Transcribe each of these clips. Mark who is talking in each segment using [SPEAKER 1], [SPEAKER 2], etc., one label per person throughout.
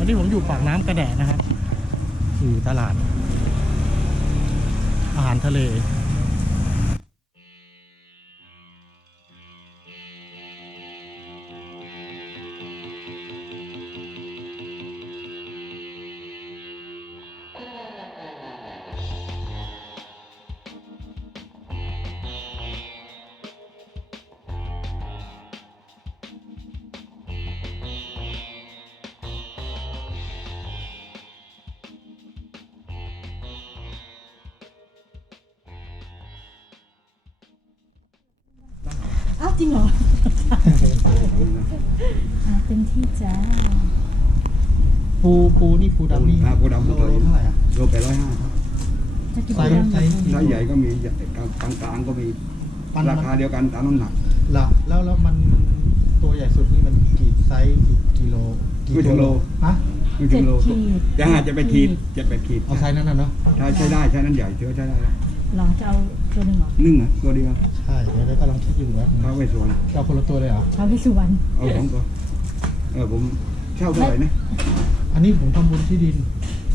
[SPEAKER 1] วันนี้ผมอยู่ปากน้ำกระแดะนะครับ อยู่ตลาด อาหารทะเล
[SPEAKER 2] จริงเหรออะเต็มที่จ้า
[SPEAKER 1] ปูปูนี่ปูดำนี่
[SPEAKER 3] อ่าปูดำโลโลเท่าไหร่อะ โลแปดร้อยห้าจะกินไซส์ดำไซส์ไซส์ใหญ่ก็มีกลางกลางๆก็มีปันราคาเดียวกันตามน้ำหนัก
[SPEAKER 1] ละแล้วแล้วมันตัวใหญ่สุดนี่มันกี่ไซส์กี่กิโลกี่ไม่ถึงโล ฮะ
[SPEAKER 3] ไม่ถึงโลเจ็ดขีดจะอาจจะไปขีดจะไปขีดเ
[SPEAKER 1] อาไซส์นั้นน่ะเนาะ
[SPEAKER 3] ใช้ใช้ได้ใช้นั้นใหญ่เถือใช้ได้แล้ว
[SPEAKER 2] เหรอจะเอา ตัวหนึ่งเหรอ
[SPEAKER 3] นึ่งอะตัวเดียว
[SPEAKER 1] ใช่เดี๋ยวได้กำลังคิดอยู่ว่าท้าวเวสสวรรณจะเอาคนละตัวเลยเหรอ
[SPEAKER 2] ชาวพิสุวรรณ
[SPEAKER 3] เอาสองตัวเออผมเช่าเท่าไหร่นะ
[SPEAKER 1] อันนี้ผมทำบุญที่ดิน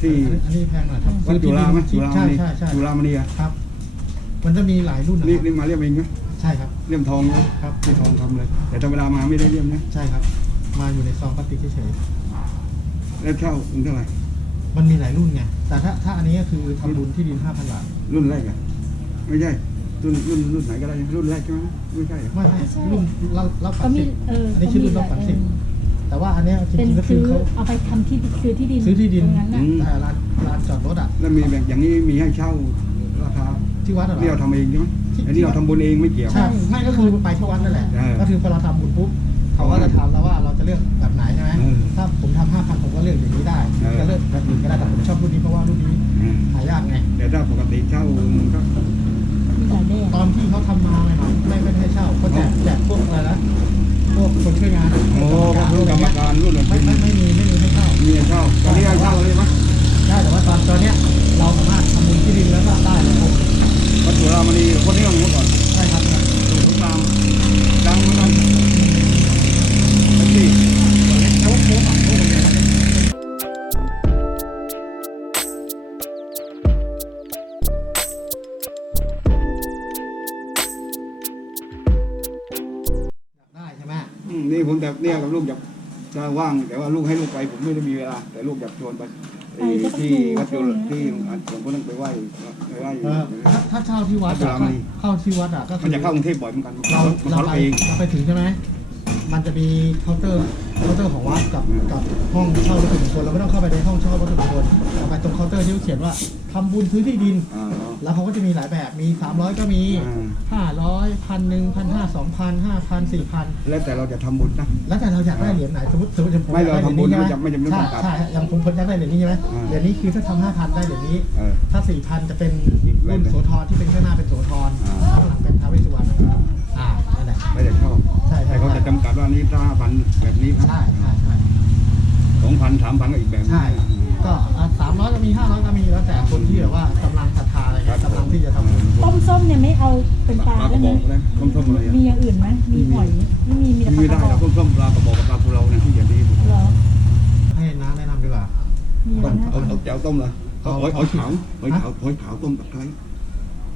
[SPEAKER 1] ที่อันนี้อันนี้แพงหน่อยครับ
[SPEAKER 3] วัดจุฬาไหมจ
[SPEAKER 1] ุฬาใช่มณีใช่ใช่จุฬามณีอะครับ มันจะมีหลายรุ่นน
[SPEAKER 3] ะนี่ครับนี่มาเรียมเองไหมใช่ครับ เรียมทองเลยครับ ที่ทองทำเลย แต่ธรรมดามาไม่ได้เรียมนะ
[SPEAKER 1] ใช่ครับ มาอยู่ในซองพลาสติกเฉย
[SPEAKER 3] แล้วเช่าถึงเท่าไหร่
[SPEAKER 1] ๆมันมีหลายรุ่นไง แต่ถ้าถ้าอันนี้ก็คือทำบุญที่ดิน 5,000 บาท
[SPEAKER 3] รุ่นแรกอะ ไม่ใช่รุ่นรุ่นรุ่นไหนก็ได้รุ่นแรกใช่ไหมไม่ใช่เหรอ
[SPEAKER 1] ไม่ไม่รุ่นเล่าเล่าก็ฝันมีสิบเอออันนี้ชื่อรุ่นเล่าฝันสิบเออแต่ว่าอันเนี้ย
[SPEAKER 2] จเป็นริงๆก็คืซื้ออเขาเอาไปทำที่ซื้อที่ดินซื้อที่ดินตรงนั้นน่ะ
[SPEAKER 1] แต่ร้านร้านจอดรถอะ
[SPEAKER 3] แล้วมีแบบอย่างนี้มีให้เช่าราคาที่วัดอะเหรนี่เราอ ทำเองใช่ไหมที่ อันนี้เราทำบุญเองไม่เกี่ยว
[SPEAKER 1] ใช่ไม่ก็คือไปที่วัดนั่นแหละเออก็คือพอเราทำบุญปุ๊บเขาก็จะถามเราว่าเราจะเลือก
[SPEAKER 3] ว่าง แต่ว่าลูกให้ลูกไปผมไม่ได้มีเวลา แต่ลูกอยากชวนไปไอ้ที่วัดจุฬาที่อันผมก็ต้องไปไหว้
[SPEAKER 1] ไปไหว้อยู่เออถ้าถ้าเช่าที่วัดจุอะฬามณีเข้าที่วัดอะก็คืม
[SPEAKER 3] ันอจะเข้ากรุงเทพบ่อยเหมือนกัน
[SPEAKER 1] เรามันเราเขาไปเองเราไปถึงใช่ไหม มันจะมีเคาน์เตอร์เคาน์เตอร์ของวัดกับกับห้องเช่าวัตถุมงคลเราไม่ต้องเข้าไปในห้องเช่าวัตถุมงคลเราไปตรงเคาน์เตอร์ที่เขาเขียนว่าทำบุญซื้อที่ดิน อ่า แล้วเขาก็จะมีหลายแบบมี 300 ก็มี อ่า500พันหนึ่งพันห้าสองพันห้าพันสี่พัน
[SPEAKER 3] แล้วแต่เราจะทำบุญนะ
[SPEAKER 1] แล้วแต่เราอยากได้เหรียญไหนสมมติสมมติผมไม่
[SPEAKER 3] อยากได้เราเหรียญนี้ทำบุญใช่ไหมไม่จำไม่จำเป็น
[SPEAKER 1] ใช่ต้องกลับใช่อย่างผมผมอยากได้เหรียญนี้ใช่ไหมอ่าเหรียญนี้คือถ้าทำห้าพันได้เหรียญนี้ เออถ้าสี่พันจะเป็นอีกเหรียรุ่ญนหนึ่งโสธรที่เป็นข้างหน้าเป็นโสธรอ่า ข้างหลังเป็นท้าวเวสสุวรรณอ่านั่นแหละ ไม่ได้เข้าใช่ใช่แต่เข
[SPEAKER 3] าจะจำกัดว่านี้ถ้าพันแบบนี้
[SPEAKER 1] ใช่ใช่ใช่
[SPEAKER 3] สองพันสามพันก็อีกแบบ
[SPEAKER 1] ใช่ ก็สามร้อยก็มีห้าร้อยก็มีแล้วแต่คนที่แบบว่ากำลังศรัทธาอะไรเงี้ยกำลังที่จะทำบุญ
[SPEAKER 2] ต้มส้มเนี่ยไม่เอาเป็นปลาปลา
[SPEAKER 3] กได้ระไหบมอกนะต้มส้มอะไรอะ
[SPEAKER 2] มีอย่างอื่นไหมมีหอยไม่มีมีแ
[SPEAKER 3] ต่ปไม่ลาได้กระบเราอกต้มส้มปลากระบอกกับปลาทูเราเนี่ยที่อย่างดี
[SPEAKER 2] เหรอ
[SPEAKER 1] ให้น้าแนะนำดีกว่า
[SPEAKER 3] มีอะไรต้มนะเอาเอาแจ่วต้มเลยเอาหอยหอยขาวหอยฮะขาวหอยขาวต้มตะไคร้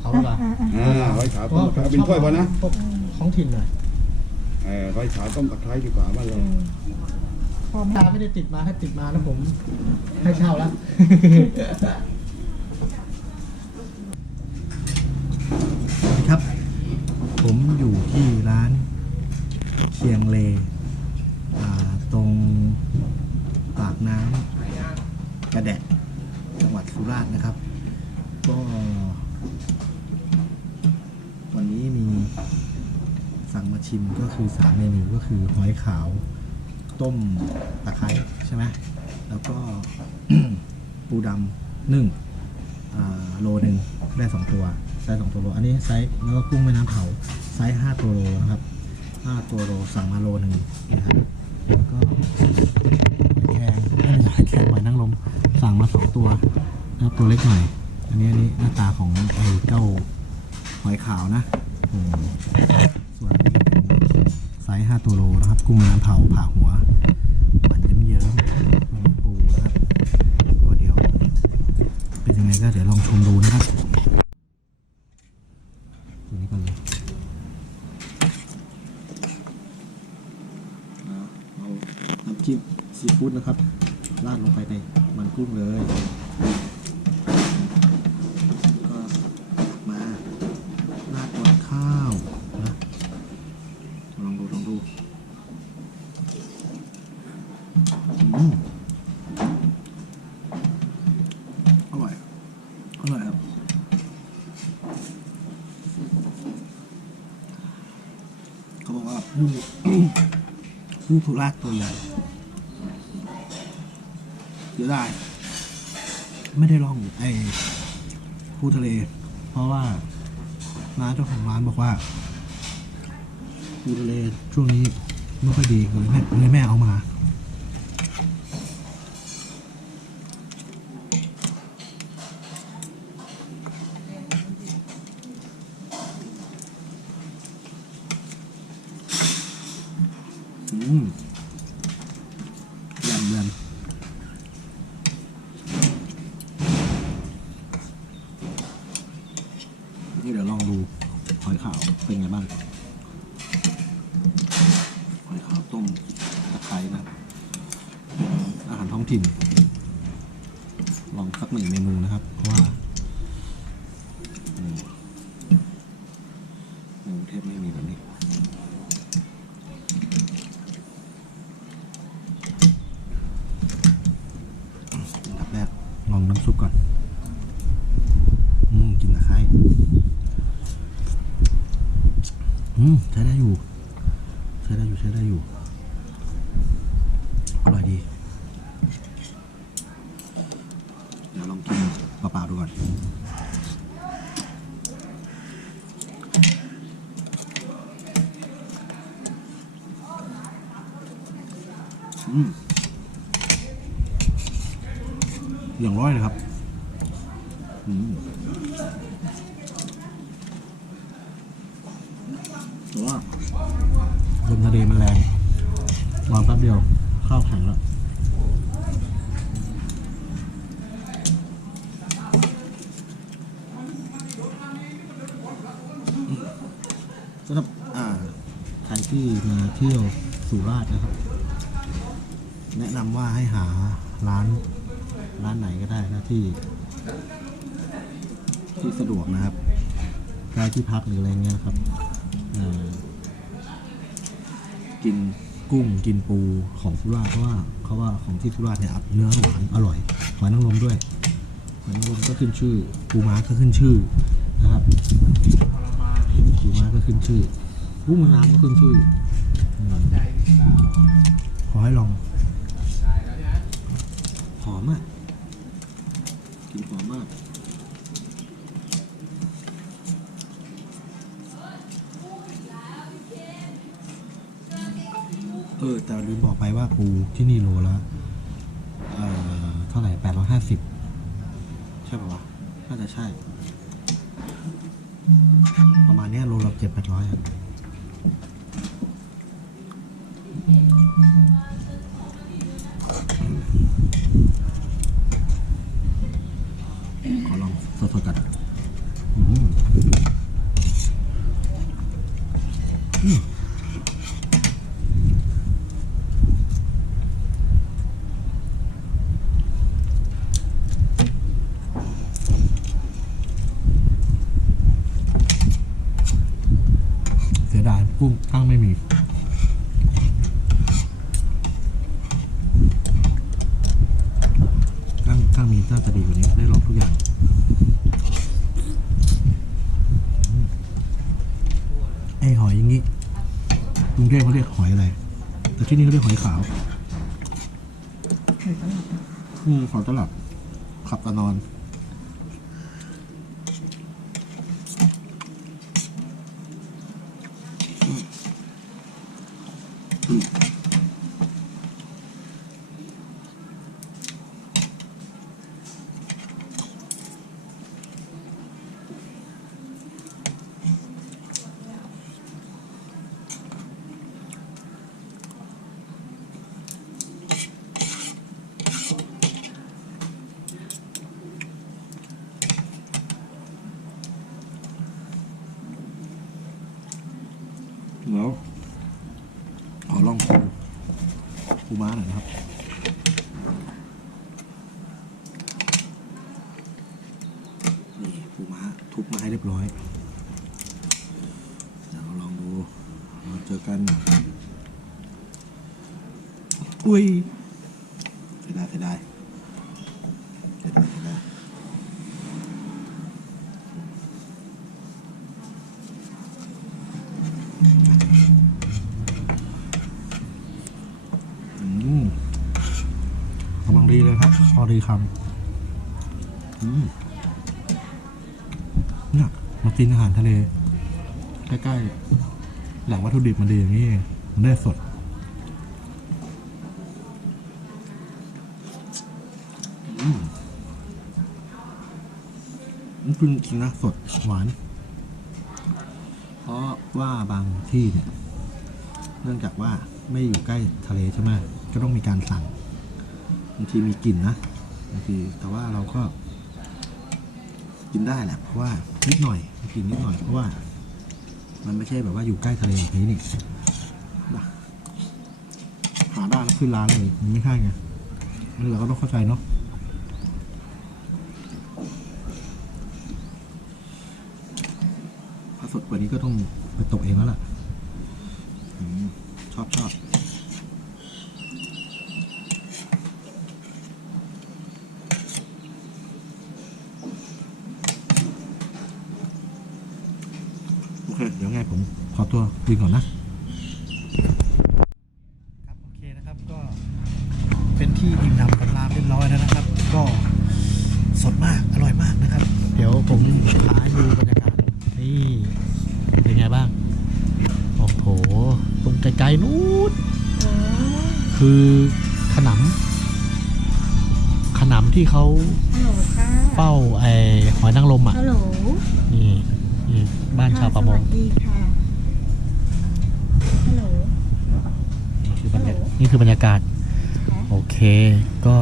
[SPEAKER 3] เอาดีกว่าอ่าอ่า อ่าหอยขาวต้มตะไคร้เป็นถ้วยพอนะ พวก ท้องถิ่นหน่อยเออหอยขาวต้มตะไคร้ดีกว่าบ้านเอเราอ
[SPEAKER 1] พอไหมตาไม่ได้ติดมาถ้าติดมาแล้วผมให้เช่าแล้วสวัสดีครับ ผมอยู่ที่ร้านเชียงเล ชิมก็คือสามเมนูก็คือหอยขาว ต้มตะไคร้ใช่ไหมแล้วก็ปูดำนึ่งอ่าโลหนึ่งได้สองตัวไซส์สองตัวโลอันนี้ไซส์แล้วก็กุ้งแม่น้ำเผาไซส์ห้าตัวโลนะครับห้าตัวโลสั่งมาโลหนึ่งนะครับแล้วก็แครงไม่ใช่แครงหอยนางรมสั่งมาสองตัวนะครับตัวเล็กหน่อยอันนี้อันนี้หน้าตาของไอ้เจ้าหอยขาวนะอืมส่วน ไซส์ 5 ตัวโลนะครับ กุ้งน้ำเผาผ่าหัวหมันเยิ้มๆมันปูนะครับก็เดี๋ยว เป็นยังไงก็เดี๋ยวลองชมดูนะครับตัวนี้ก่อนเลยเอาน้ำจิ้มซีฟู้ดนะครับราดลงไปในมันกุ้งเลย อร่อยครับ เขาบอกว่ากุ้งกุ้งทุรากตัวใหญ่เสียดายไม่ได้ลองไอ้ปูทะเล เพราะว่าน้าเจ้าของร้านบอกว่าปูทะเลช่วงนี้ไม่ค่อยดีเลยแม่เลยแม่เอามา อืมยำยำ นี่เดี๋ยวลองดูหอยขาวเป็นไงบ้างหอยขาวต้มตะไคร้นะอาหารท้องถิ่น ลองสักหนึ่งเมนูนะครับ เพราะว่าอืมในกรุงเทพไม่มีแบบนี้ อันดับแรกลองน้ำซุปก่อน อืมกลินตะไคร้อืมใช้ได้อยู่ ใช้ได้อยู่ใช้ได้อยู่ อร่อยดี เดี๋ยวลองกินเปล่าๆดูก่อน อืมอย่างร้อยเลยครับอืมแต่ว่าลมทะเลมันแรงวางแป๊บเดียว ข้าวแข็งแล้วสำหรับอ่าใครที่มาเที่ยวสุราษฎร์นะครับ แนะนำว่าให้หาร้านร้านไหนก็ได้นะที่ ที่สะดวกนะครับใกล้ที่พักหรืออะไรเงี้ยนะครับกินกุ้งกินปูของสุราษฎร์เพราะว่าเขาว่าของที่สุราษฎร์เนี่ยเนื้อหวานอร่อยหอยนางรมด้วยหอยนางรมก็ขึ้นชื่อ ปูม้าก็ขึ้นชื่อนะครับปูม้าก็ขึ้นชื่อกุ้งแม่น้ำก็ขึ้นชื่อขอให้ลอง หอมอะกลินหอมมากเออแต่ลืมบอกไปว่าปูที่นี่โลละเอ่อเท่าไหร่แปดร้อยห้าสิบใช่ป่าวะน่าจะใช่ ประมาณเนี้ยโลละเจ็ดแปดร้อย ขอลองสดๆกันอืมอืมเสียดายกุ้งตั้งไม่มี ข้างข้างมี น่าจะดีกว่านี้ได้ลองทุกอย่างอืมไอหอยอย่างงี้กรุงเทพเขาเรียกหอยอะไร แต่ที่นี่เขาเรียกหอยขาวอืมขอตลับขับตะนอนุกมาให้เรียบร้อยเดี๋ยวเราลองดูเราเจอกัน อุ้ยเสียดายเสียดายเสียดายเสียดายอืมกำลังดีเลยครับพอดีคำอืม มากินอาหารทะเล ใกล้ๆ แหล่งวัตถุดิบมันดีอย่างนี้ มันได้สดอืมมันคือจริงนะสดหวาน เพราะว่าบางที่เนี่ย เนื่องจากว่าไม่อยู่ใกล้ทะเลใช่ไหมก็ต้องมีการสั่งบางทีมีกลิ่นนะบางทีแต่ว่าเราก็ กินได้แหละเพราะว่านิดหน่อยกินนิดหน่อยเพราะว่า มันไม่ใช่แบบว่าอยู่ใกล้ทะเลแบบนี้นี่หาได้แล้วขึ้นร้านเลยมันไม่ใช่ไงนี่เราก็ต้องเข้าใจเนาะถ้าสดกว่านี้ก็ต้องไปตกเองแล้วล่ะชอบชอบโอเค เดี๋ยวไงผมข อตัวบินก่อนนะครับโอเคนะครับก็เป็นที่อิ่มหนำกำลาเรียบร้อยแล้วนะครับ ก็สดมากอร่อยมากนะครับ เดี๋ยวผมพาให้ดูบรรยากาศนี่เป็นไงบ้างโอ้โหตรงไกลๆนู้นโอ้คือขนำขนำที่เขาฮัลโหลค่ะเฝ้าไอ้หอยนางรมอะฮัลโหลนี่นี่บ้านชาวประมง ส
[SPEAKER 2] วัสดีค่ะฮัลโหล
[SPEAKER 1] นี่ คือบรรยากาศฮัลโหลนี่คือบรรยากาศค่ะโอเค ก็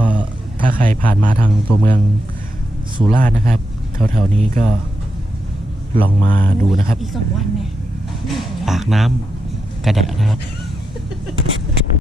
[SPEAKER 1] ถ้าใครผ่านมาทางตัวเมืองสุราษฎร์นะครับแถวๆนี้ก็ลองมาดูนะครับ อ
[SPEAKER 2] ีกสองวันเนี่ย
[SPEAKER 1] ปากน้ำกระแดะนะครับ